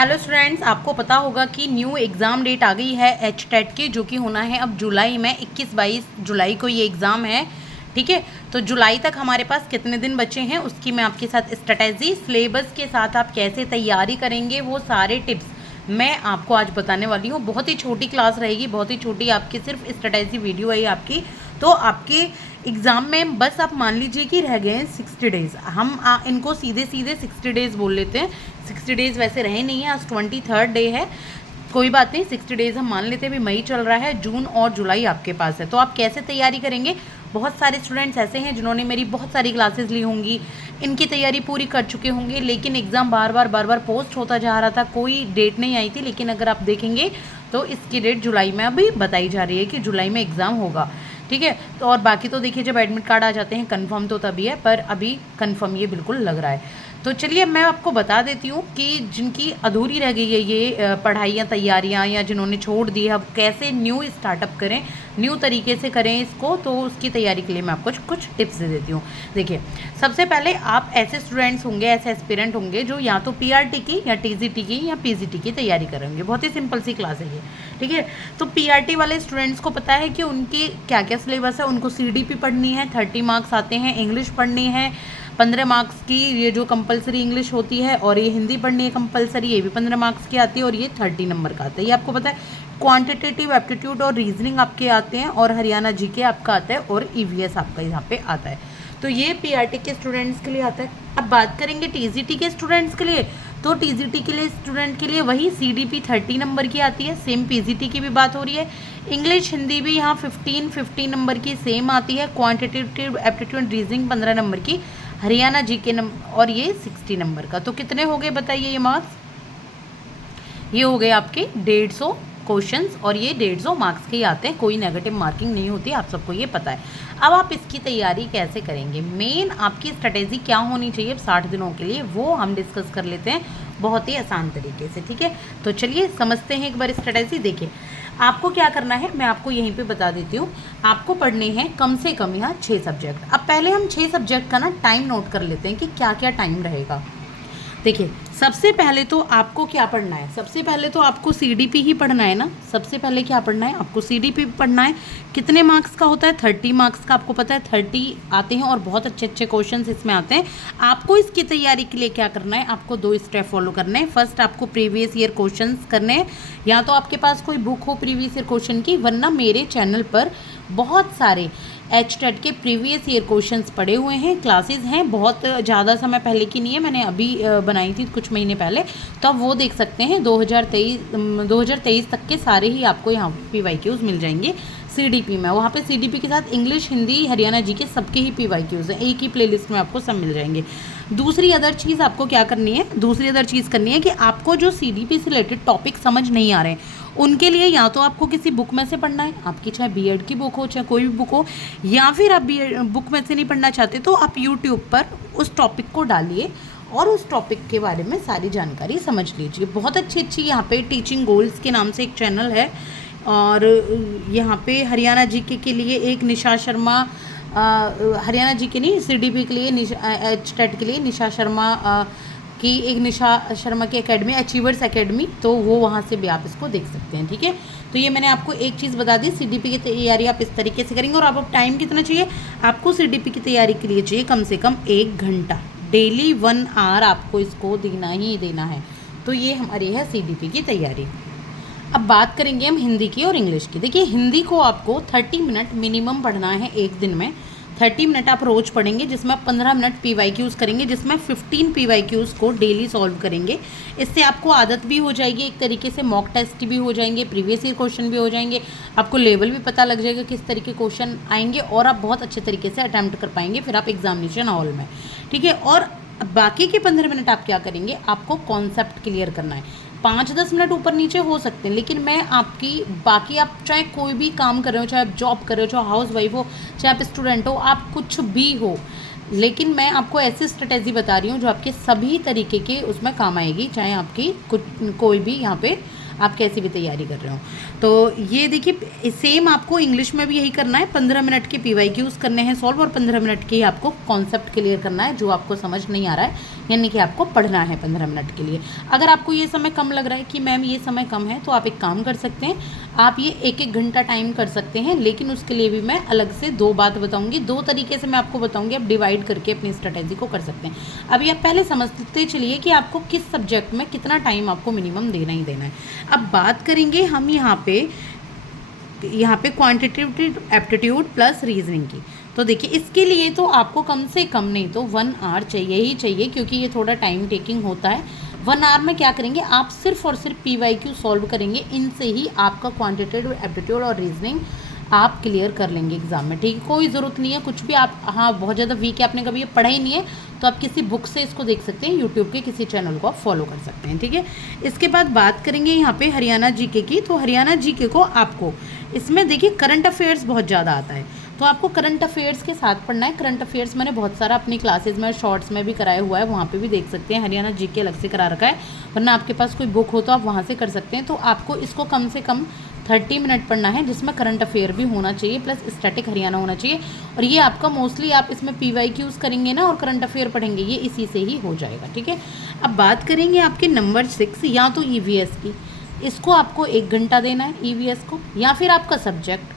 Hello students, आपको पता होगा कि न्यू एग्ज़ाम डेट आ गई है एचटेट की, जो कि होना है अब जुलाई में। 21-22 जुलाई को ये एग्ज़ाम है। ठीक है, तो जुलाई तक हमारे पास कितने दिन बचे हैं उसकी मैं आपके साथ स्ट्रेटजी, सिलेबस के साथ आप कैसे तैयारी करेंगे, वो सारे टिप्स मैं आपको आज बताने वाली हूँ। बहुत ही छोटी क्लास रहेगी, बहुत ही छोटी, आपकी सिर्फ स्ट्रेटजी वीडियो है आपकी। तो आपके एग्ज़ाम में बस आप मान लीजिए कि रह गए हैं 60 डेज़। हम इनको सीधे सीधे 60 डेज़ बोल लेते हैं। 60 डेज़ वैसे रहे नहीं है, आज 23rd डे है, कोई बात नहीं, 60 डेज़ हम मान लेते हैं। अभी मई चल रहा है, जून और जुलाई आपके पास है। तो आप कैसे तैयारी करेंगे? बहुत सारे स्टूडेंट्स ऐसे हैं जिन्होंने मेरी बहुत सारी क्लासेस ली होंगी, इनकी तैयारी पूरी कर चुके होंगे, लेकिन एग्ज़ाम बार बार पोस्ट होता जा रहा था, कोई डेट नहीं आई थी। लेकिन अगर आप देखेंगे तो इसकी डेट जुलाई में अभी बताई जा रही है कि जुलाई में एग्ज़ाम होगा। ठीक है, तो और बाकी तो देखिए जब एडमिट कार्ड आ जाते हैं कंफर्म तो तभी है, पर अभी कंफर्म ये बिल्कुल लग रहा है। तो चलिए मैं आपको बता देती हूँ कि जिनकी अधूरी रह गई है ये पढ़ाइयाँ तैयारियाँ, या जिन्होंने छोड़ दी है, अब कैसे न्यू स्टार्टअप करें, न्यू तरीके से करें इसको। तो उसकी तैयारी के लिए मैं आपको कुछ टिप्स दे देती हूँ। देखिए, सबसे पहले आप ऐसे स्टूडेंट्स होंगे, ऐसे एस्पिरेंट होंगे जो या तो पीआरटी की या टीजीटी की या पीजीटी की तैयारी करेंगे। बहुत ही सिंपल सी क्लास है ये। ठीक है, तो पीआरटी वाले स्टूडेंट्स को पता है कि उनकी क्या क्या सिलेबस है। उनको सीडीपी पढ़नी है, 30 मार्क्स आते हैं, इंग्लिश पढ़नी है 15 मार्क्स की, ये जो कंपलसरी इंग्लिश होती है, और ये हिंदी पढ़नी है कंपलसरी, ये भी 15 मार्क्स की आती है, और ये 30 नंबर का आता है, ये आपको पता है। क्वांटिटेटिव एप्टीट्यूड और रीजनिंग आपके आते हैं, और हरियाणा जीके आपका आता है, और ईवीएस आपका यहाँ पे आता है। तो ये पीआरटी के स्टूडेंट्स के लिए आता है। अब बात करेंगे टीजीटी के स्टूडेंट्स के लिए, तो टीजीटी के लिए स्टूडेंट के लिए वही सीडीपी 30 नंबर की आती है, सेम पीजीटी की भी बात हो रही है। इंग्लिश हिंदी भी यहाँ 15 नंबर की सेम आती है। क्वांटिटेटिव एप्टीट्यूड रीजनिंग 15 नंबर की, हरियाणा जीके नंबर, और ये 60 नंबर का। तो कितने हो गए बताइए ये मार्क्स? ये हो गए आपके 150 क्वेश्चंस, और ये 150 मार्क्स के ही आते हैं, कोई नेगेटिव मार्किंग नहीं होती, आप सबको ये पता है। अब आप इसकी तैयारी कैसे करेंगे, मेन आपकी स्ट्रेटेजी क्या होनी चाहिए 60 दिनों के लिए, वो हम डिस्कस कर लेते हैं बहुत ही आसान तरीके से। ठीक है, तो चलिए समझते हैं एक बार स्ट्रेटेजी। देखिए, आपको क्या करना है मैं आपको यहीं पे बता देती हूँ। आपको पढ़ने हैं कम से कम यहाँ 6 सब्जेक्ट। अब पहले हम 6 सब्जेक्ट का ना टाइम नोट कर लेते हैं कि क्या क्या टाइम रहेगा। देखिए, सबसे पहले तो आपको क्या पढ़ना है, सबसे पहले तो आपको सीडीपी ही पढ़ना है ना। सबसे पहले क्या पढ़ना है, आपको सीडीपी पढ़ना है। कितने मार्क्स का होता है? 30 मार्क्स का, आपको पता है 30 आते हैं, और बहुत अच्छे अच्छे क्वेश्चंस इसमें आते हैं। आपको इसकी तैयारी के लिए क्या करना है, आपको 2 स्टेप फॉलो करने हैं। फर्स्ट, आपको प्रीवियस ईयर क्वेश्चंस करने हैं, या तो आपके पास कोई बुक हो प्रीवियस ईयर क्वेश्चन की, वरना मेरे चैनल पर बहुत सारे एचटेट के प्रीवियस ईयर क्वेश्चंस पड़े हुए हैं, क्लासेस हैं, बहुत ज़्यादा समय पहले की नहीं है, मैंने अभी बनाई थी कुछ महीने पहले, तो आप वो देख सकते हैं। 2023 तक के सारे ही आपको यहाँ PYQs मिल जाएंगे सीडीपी में। वहाँ पे सीडीपी के साथ इंग्लिश हिंदी हरियाणा जी के सबके ही PYQs हैं, एक ही प्लेलिस्ट में आपको सब मिल जाएंगे। दूसरी अदर चीज़ आपको क्या करनी है, दूसरी अदर चीज़ करनी है कि आपको जो सीडीपी से रिलेटेड टॉपिक समझ नहीं आ रहे हैं, उनके लिए या तो आपको किसी बुक में से पढ़ना है, आपकी चाहे बीएड की बुक हो चाहे कोई भी बुक हो, या फिर आप बीएड बुक में से नहीं पढ़ना चाहते तो आप यूट्यूब पर उस टॉपिक को डालिए और उस टॉपिक के बारे में सारी जानकारी समझ लीजिए। बहुत अच्छी अच्छी यहाँ पे टीचिंग गोल्स के नाम से एक चैनल है, और यहाँ पे हरियाणा जीके के लिए एक निशा शर्मा, हरियाणा जीके नहीं, सीडीपी के लिए एचटेट के लिए निशा शर्मा की एक निशा शर्मा की एकेडमी, अचीवर्स एकेडमी, तो वो वहाँ से भी आप इसको देख सकते हैं। ठीक है, तो ये मैंने आपको एक चीज़ बता दी, सीडीपी की तैयारी आप इस तरीके से करेंगे। और आप टाइम कितना चाहिए आपको सीडीपी की तैयारी के लिए? चाहिए कम से कम 1 घंटा, डेली 1 आवर आपको इसको देना ही देना है। तो ये हमारी है सीडीपी की तैयारी। अब बात करेंगे हम हिंदी की और इंग्लिश की। देखिए, हिंदी को आपको 30 मिनट मिनिमम पढ़ना है एक दिन में। 30 मिनट आप रोज़ पढ़ेंगे, जिसमें आप 15 मिनट PYQs करेंगे, जिसमें 15 PYQs को डेली सॉल्व करेंगे। इससे आपको आदत भी हो जाएगी, एक तरीके से मॉक टेस्ट भी हो जाएंगे, प्रीवियस ईयर क्वेश्चन भी हो जाएंगे, आपको लेवल भी पता लग जाएगा किस तरीके क्वेश्चन आएंगे, और आप बहुत अच्छे तरीके से अटैम्प्ट कर पाएंगे फिर आप एग्जामिनेशन हॉल में। ठीक है, और बाकी के 15 मिनट आप क्या करेंगे, आपको कॉन्सेप्ट क्लियर करना है। 5-10 मिनट ऊपर नीचे हो सकते हैं, लेकिन मैं आपकी बाकी, आप चाहे कोई भी काम कर रहे हो, चाहे आप जॉब कर रहे हो, चाहे हाउस वाइफ हो, चाहे आप स्टूडेंट हो, आप कुछ भी हो, लेकिन मैं आपको ऐसी स्ट्रेटेजी बता रही हूँ जो आपके सभी तरीके के उसमें काम आएगी। चाहे आपकी कुछ कोई भी यहाँ पे आप कैसी भी तैयारी कर रहे हो। तो ये देखिए सेम आपको इंग्लिश में भी यही करना है, 15 मिनट के PYQs करने हैं सॉल्व और 15 मिनट के आपको कॉन्सेप्ट क्लियर करना है जो आपको समझ नहीं आ रहा है, यानी कि आपको पढ़ना है 15 मिनट के लिए। अगर आपको ये समय कम लग रहा है कि मैम ये समय कम है, तो आप एक काम कर सकते हैं, आप ये 1-1 घंटा टाइम कर सकते हैं, लेकिन उसके लिए भी मैं अलग से 2 बात बताऊँगी, 2 तरीके से मैं आपको बताऊँगी, आप डिवाइड करके अपनी स्ट्रेटेजी को कर सकते हैं। अभी आप पहले समझते चलिए कि आपको किस सब्जेक्ट में कितना टाइम आपको मिनिमम देना ही देना है। अब बात करेंगे हम यहाँ पे क्वांटिटेटिव एप्टीट्यूड प्लस रीजनिंग की। तो देखिए इसके लिए तो आपको कम से कम नहीं तो 1 आवर चाहिए ही चाहिए, क्योंकि ये थोड़ा टाइम टेकिंग होता है। 1 आवर में क्या करेंगे, आप सिर्फ और सिर्फ PYQ सॉल्व करेंगे, इनसे ही आपका क्वांटिटेटिव एप्टीट्यूड और रीजनिंग आप क्लियर कर लेंगे एग्जाम में, ठीक है। कोई ज़रूरत नहीं है कुछ भी आप, हाँ बहुत ज़्यादा वीक है, आपने कभी ये पढ़ा ही नहीं है, तो आप किसी बुक से इसको देख सकते हैं, यूट्यूब के किसी चैनल को आप फॉलो कर सकते हैं, ठीक है। इसके बाद बात करेंगे यहाँ पे हरियाणा जीके की। तो हरियाणा जीके को आपको इसमें देखिए करंट अफेयर्स बहुत ज़्यादा आता है, तो आपको करंट अफेयर्स के साथ पढ़ना है। करंट अफेयर्स मैंने बहुत सारा अपनी क्लासेज में शॉर्ट्स में भी कराया हुआ है, वहाँ पे भी देख सकते हैं। हरियाणा जीके अलग से करा रखा है, वरना आपके पास कोई बुक हो तो आप वहाँ से कर सकते हैं। तो आपको इसको कम से कम 30 मिनट पढ़ना है, जिसमें करंट अफेयर भी होना चाहिए प्लस स्टैटिक हरियाणा होना चाहिए। और ये आपका मोस्टली आप इसमें PYQs करेंगे ना और करंट अफेयर पढ़ेंगे, ये इसी से ही हो जाएगा, ठीक है। अब बात करेंगे आपके नंबर 6 या तो EVS की। इसको आपको 1 घंटा देना है EVS को, या फिर आपका सब्जेक्ट,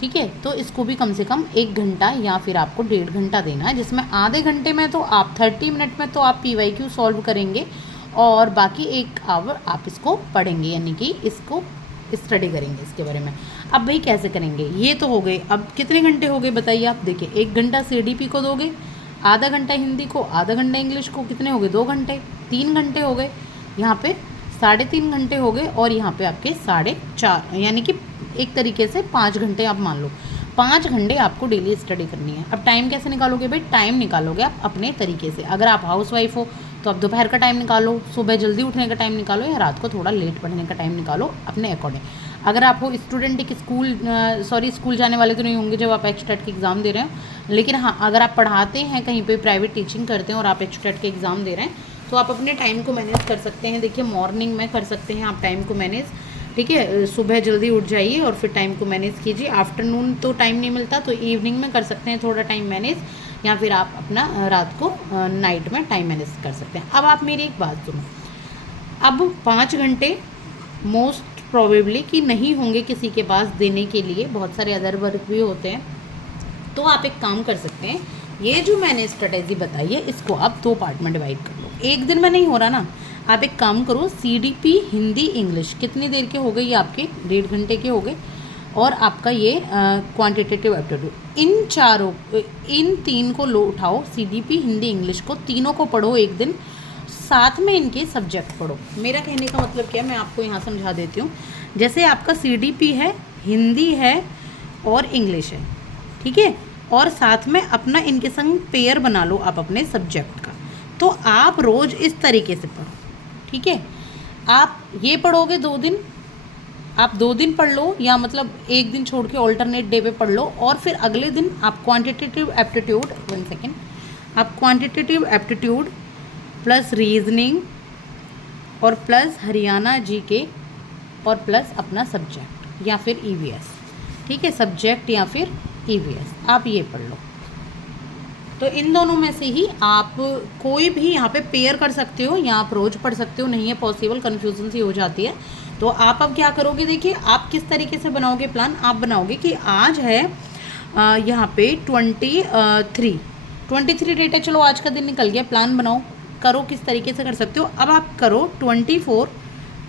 ठीक है, तो इसको भी कम से कम 1 घंटा या फिर आपको 1.5 घंटा देना है, जिसमें आधे घंटे में तो आप 30 मिनट में तो आप PYQ सॉल्व करेंगे और बाकी 1 आवर आप इसको पढ़ेंगे, यानी कि इसको स्टडी करेंगे इसके बारे में। अब भाई कैसे करेंगे, ये तो हो गए। अब कितने घंटे हो गए बताइए आप। देखिए 1 घंटा CDP को दोगे, आधा घंटा हिंदी को, आधा घंटा इंग्लिश को, कितने हो गए 2 घंटे, 3 घंटे हो गए। यहाँ पे 3.5 घंटे हो गए और यहाँ पे आपके 4.5, यानी कि एक तरीके से 5 घंटे आप मान लो। 5 घंटे आपको डेली स्टडी करनी है। अब टाइम कैसे निकालोगे भाई, टाइम निकालोगे आप अपने तरीके से। अगर आप हाउसवाइफ हो तो आप दोपहर का टाइम निकालो, सुबह जल्दी उठने का टाइम निकालो, या रात को थोड़ा लेट पढ़ने का टाइम निकालो अपने अकॉर्डिंग। अगर आप हो स्टूडेंट, एक स्कूल जाने वाले तो नहीं होंगे जब आप HTET के एग्ज़ाम दे रहे हैं, लेकिन हाँ अगर आप पढ़ाते हैं कहीं पे प्राइवेट टीचिंग करते हैं और आप HTET के एग्ज़ाम दे रहे हैं, तो आप अपने टाइम को मैनेज कर सकते हैं। देखिए मॉर्निंग में कर सकते हैं आप टाइम को मैनेज, ठीक है, सुबह जल्दी उठ जाइए और फिर टाइम को मैनेज कीजिए। आफ्टरनून तो टाइम नहीं मिलता तो इवनिंग में कर सकते हैं थोड़ा टाइम मैनेज, या फिर आप अपना रात को नाइट में टाइम मैनेज कर सकते हैं। अब आप मेरी एक बात सुनो, अब 5 घंटे मोस्ट प्रोबेबली कि नहीं होंगे किसी के पास देने के लिए, बहुत सारे अदर वर्क भी होते हैं, तो आप एक काम कर सकते हैं, ये जो मैंने स्ट्रेटेजी बताई है इसको आप 2 पार्ट में डिवाइड कर लो। एक दिन में नहीं हो रहा ना, आप एक काम करो, CDP हिंदी इंग्लिश कितनी देर के हो गए, ये आपके 1.5 घंटे के हो गए, और आपका ये क्वांटिटेटिव एप्टीट्यूड, इन 3 को लो उठाओ, CDP हिंदी इंग्लिश को तीनों को पढ़ो एक दिन, साथ में इनके सब्जेक्ट पढ़ो। मेरा कहने का मतलब क्या है, मैं आपको यहाँ समझा देती हूँ। जैसे आपका CDP है, हिंदी है और इंग्लिश है, ठीक है, और साथ में अपना इनके संग पेयर बना लो आप अपने सब्जेक्ट का। तो आप रोज़ इस तरीके से पढ़ो, ठीक है। आप ये पढ़ोगे 2 दिन, आप 2 दिन पढ़ लो, या मतलब एक दिन छोड़ के ऑल्टरनेट डे पे पढ़ लो, और फिर अगले दिन आप क्वांटिटेटिव एप्टीट्यूड, 1 सेकेंड, आप क्वांटिटेटिव एप्टीट्यूड प्लस रीजनिंग और प्लस हरियाणा जीके और प्लस अपना सब्जेक्ट या फिर EVS, ठीक है, सब्जेक्ट या फिर EVS, आप ये पढ़ लो। तो इन दोनों में से ही आप कोई भी यहाँ पे पेयर कर सकते हो, या आप रोज़ पढ़ सकते हो, नहीं है पॉसिबल, कन्फ्यूजन सी हो जाती है। तो आप अब क्या करोगे, देखिए आप किस तरीके से बनाओगे प्लान। आप बनाओगे कि आज है यहाँ पे 23 डेट है, चलो आज का दिन निकल गया, प्लान बनाओ, करो किस तरीके से कर सकते हो। अब आप करो 24,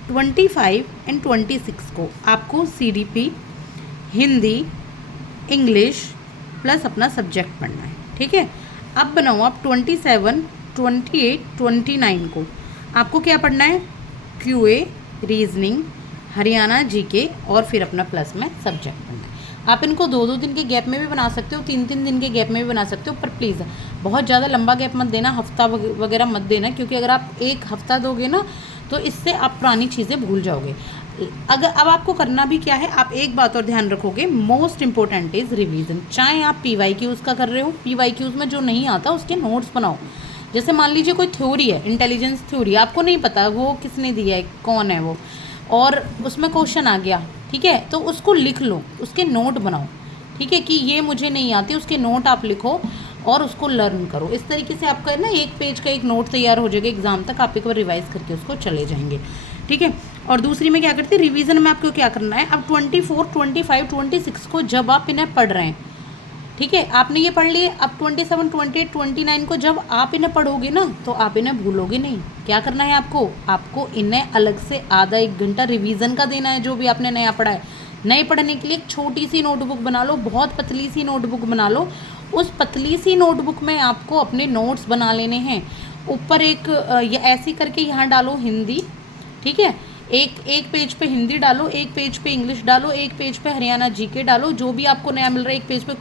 25 एंड 26 को आपको CDP हिंदी इंग्लिश प्लस अपना सब्जेक्ट पढ़ना है, ठीक है। अब बनाओ आप 27, 28, 29 को आपको क्या पढ़ना है, QA, रीजनिंग, हरियाणा जीके और फिर अपना प्लस में सब्जेक्ट पढ़ना है। आप इनको 2-2 दिन के गैप में भी बना सकते हो, 3-3 दिन के गैप में भी बना सकते हो, पर प्लीज़ बहुत ज़्यादा लंबा गैप मत देना, हफ्ता वगैरह मत देना, क्योंकि अगर आप 1 हफ्ता दोगे ना तो इससे आप पुरानी चीज़ें भूल जाओगे। अगर अब आपको करना भी क्या है, आप एक बात और ध्यान रखोगे, मोस्ट इंपॉर्टेंट इज़ रिवीजन। चाहे आप PYQs का कर रहे हो, PYQs में जो नहीं आता उसके नोट्स बनाओ। जैसे मान लीजिए कोई थ्योरी है, इंटेलिजेंस थ्योरी, आपको नहीं पता वो किसने दिया है, कौन है वो, और उसमें क्वेश्चन आ गया, ठीक है, तो उसको लिख लो, उसके नोट बनाओ, ठीक है, कि ये मुझे नहीं आती, उसके नोट आप लिखो और उसको लर्न करो। इस तरीके से आपका ना एक पेज का एक नोट तैयार हो जाएगा, एग्जाम तक आप एक बार रिवाइज करके उसको चले जाएंगे, ठीक है। और दूसरी में क्या करती है, रिवीजन में आपको क्या करना है, अब 24, 25, 26 को जब आप इन्हें पढ़ रहे हैं, ठीक है, आपने ये पढ़ लिए, अब 27, 28, 29 को जब आप इन्हें पढ़ोगे ना तो आप इन्हें भूलोगे नहीं। क्या करना है आपको इन्हें अलग से आधा 1 घंटा रिवीजन का देना है, जो भी आपने नया पढ़ा है। नए पढ़ने के लिए एक छोटी सी नोटबुक बना लो, बहुत पतली सी नोटबुक बना लो। उस पतली सी नोटबुक में आपको अपने नोट्स बना लेने हैं। ऊपर एक ऐसे करके यहाँ डालो हिंदी, ठीक है, एक पेज पे हिंदी डालो, एक पेज पे इंग्लिश डालो, एक पेज पे हरियाणा जीके डालो, जो भी आपको नया मिल रहा है, एक पेज पे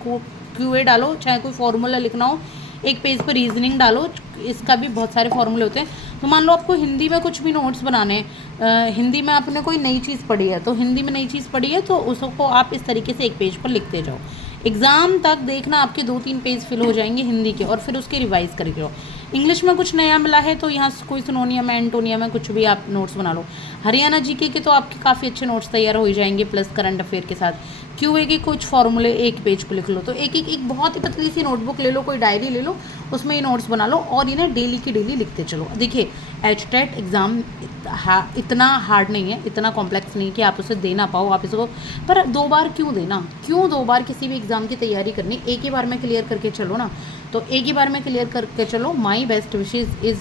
क्यूए डालो, चाहे कोई फॉर्मूला लिखना हो, एक पेज पर रीजनिंग डालो, इसका भी बहुत सारे फॉर्मूले होते हैं। तो मान लो आपको हिंदी में कुछ भी नोट्स बनाने हैं, हिंदी में आपने कोई नई चीज़ पढ़ी है, तो हिंदी में नई चीज़ पढ़ी है तो उसको आप इस तरीके से एक पेज पर लिखते जाओ। एग्ज़ाम तक देखना आपके 2-3 पेज फिल हो जाएंगे हिंदी के, और फिर उसके रिवाइज करके जाओ। इंग्लिश में कुछ नया मिला है तो यहाँ कोई सिनोनियम है, एंटोनियम है, कुछ भी आप नोट्स बना लो। हरियाणा जीके के तो आपके काफ़ी अच्छे नोट्स तैयार हो जाएंगे, प्लस करंट अफेयर के साथ। क्यूए के कुछ फॉर्मूले एक पेज पे लिख लो। तो एक बहुत ही पतली सी नोटबुक ले लो, कोई डायरी ले लो, उसमें ये नोट्स बना लो और इन्हें डेली की डेली लिखते चलो। देखिए एचटेट एग्ज़ाम इतना हार्ड नहीं है, इतना कॉम्प्लेक्स नहीं कि आप उसे दे ना पाओ, आप इसको पर 2 बार क्यों देना, क्यों 2 बार किसी भी एग्ज़ाम की तैयारी करनी, एक ही बार में क्लियर करके चलो ना। तो एक ही बार में क्लियर करके चलो। My best wishes is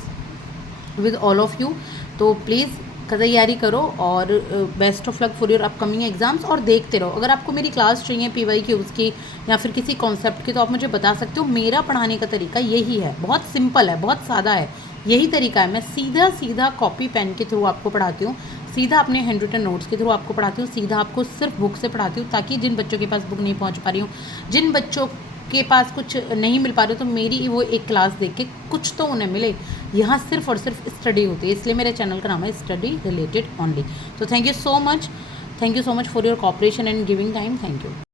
with all of you. तो प्लीज़ तैयारी करो और best of luck for your upcoming exams. और देखते रहो, अगर आपको मेरी क्लास चाहिए पीवाई की उसकी या फिर किसी कॉन्सेप्ट की तो आप मुझे बता सकते हो। मेरा पढ़ाने का तरीका यही है, बहुत सिंपल है, बहुत सादा है, यही तरीका है। मैं सीधा सीधा कॉपी पेन के थ्रू आपको पढ़ाती हूँ, सीधा अपने हैंड रिटन नोट्स के थ्रू आपको पढ़ाती हूँ, सीधा आपको सिर्फ बुक से पढ़ाती हूँ, ताकि जिन बच्चों के पास बुक नहीं पहुँच पा रही हूँ, जिन बच्चों के पास कुछ नहीं मिल पा रहे, तो मेरी वो एक क्लास देख के कुछ तो उन्हें मिले। यहाँ सिर्फ और सिर्फ स्टडी होती है, इसलिए मेरे चैनल का नाम है स्टडी रिलेटेड ओनली। तो thank you so much for your cooperation and giving time. Thank you.